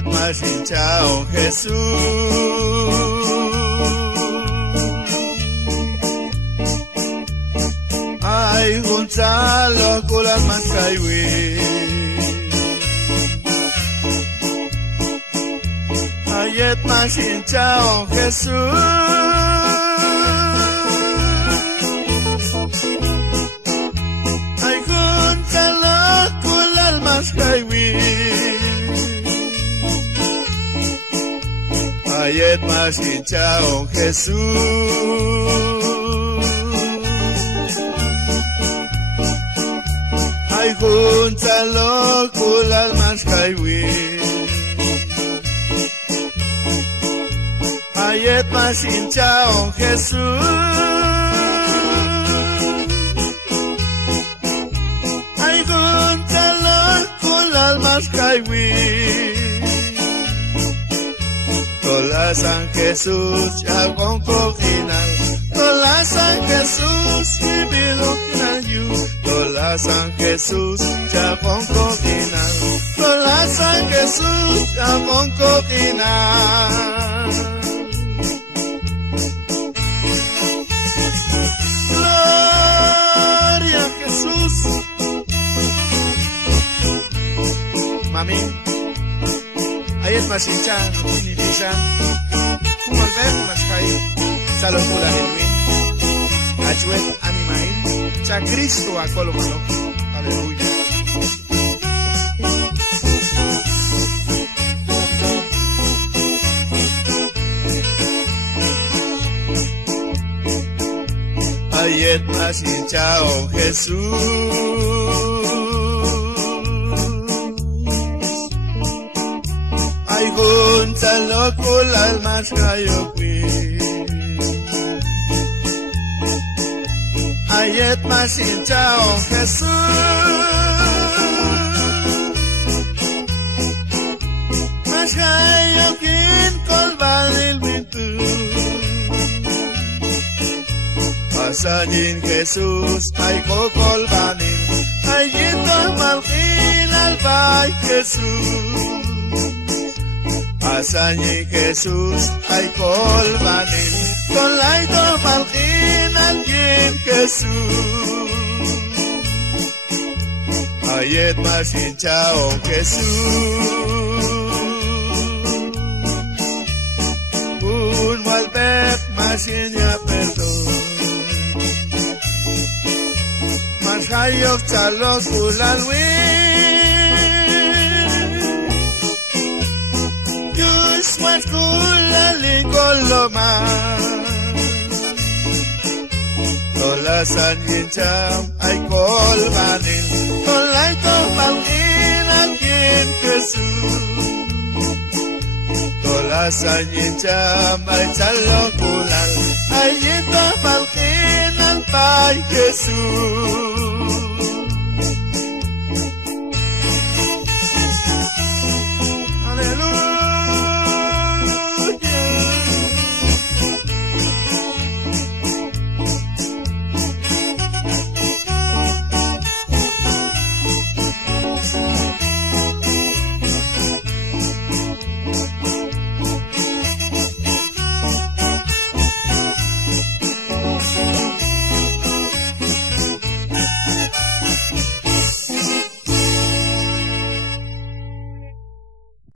Ayet Mashinchao Jesús. Ay Gonzalo Kulas Maskaiwi. Ayet Mashinchao Jesús. Ay Gonzalo Kulas Maskaiwi. Ayet Mashinchao Jesús. Ay Gonzalo Kulas Maskaiwi. Ayet Mashinchao Jesús. Ay Gonzalo Kulas Maskaiwi. Tola San Jesús ya con coginal. Tola San Jesús y biloginal you. Tola San Jesús ya con coginal. Tola San Jesús ya con coginal. Gloria a Jesús. Mami. Ayet Mashinchao, ni Disha, Kumalbek Maskay, Salomula Henwin, Achuet Animain, Cha Cristo a Colomano, aleluya. Ayet Mashinchao Jesús. Ay Gonzalo Kulas Maskaiwi. Ayet Mashinchao Jesús. Maskayokin kolbanil bintu. Asayin Jesús ay kokolbanil. Ayito malkin albay Jesús. Asañi Jesús ay colbanil, con laito malkin alguien Jesús. Ayet Mashinchao Jesús. Un malbek Mashinya perdón. Mashayok chalos kulalwin. Swat kulalin koloma. Tola San Yincham ay kolbanil. Tola ito malkin alguien Jesús. Tola San Yincham ay chalokulal. Ay ito malkin al Pai Jesús.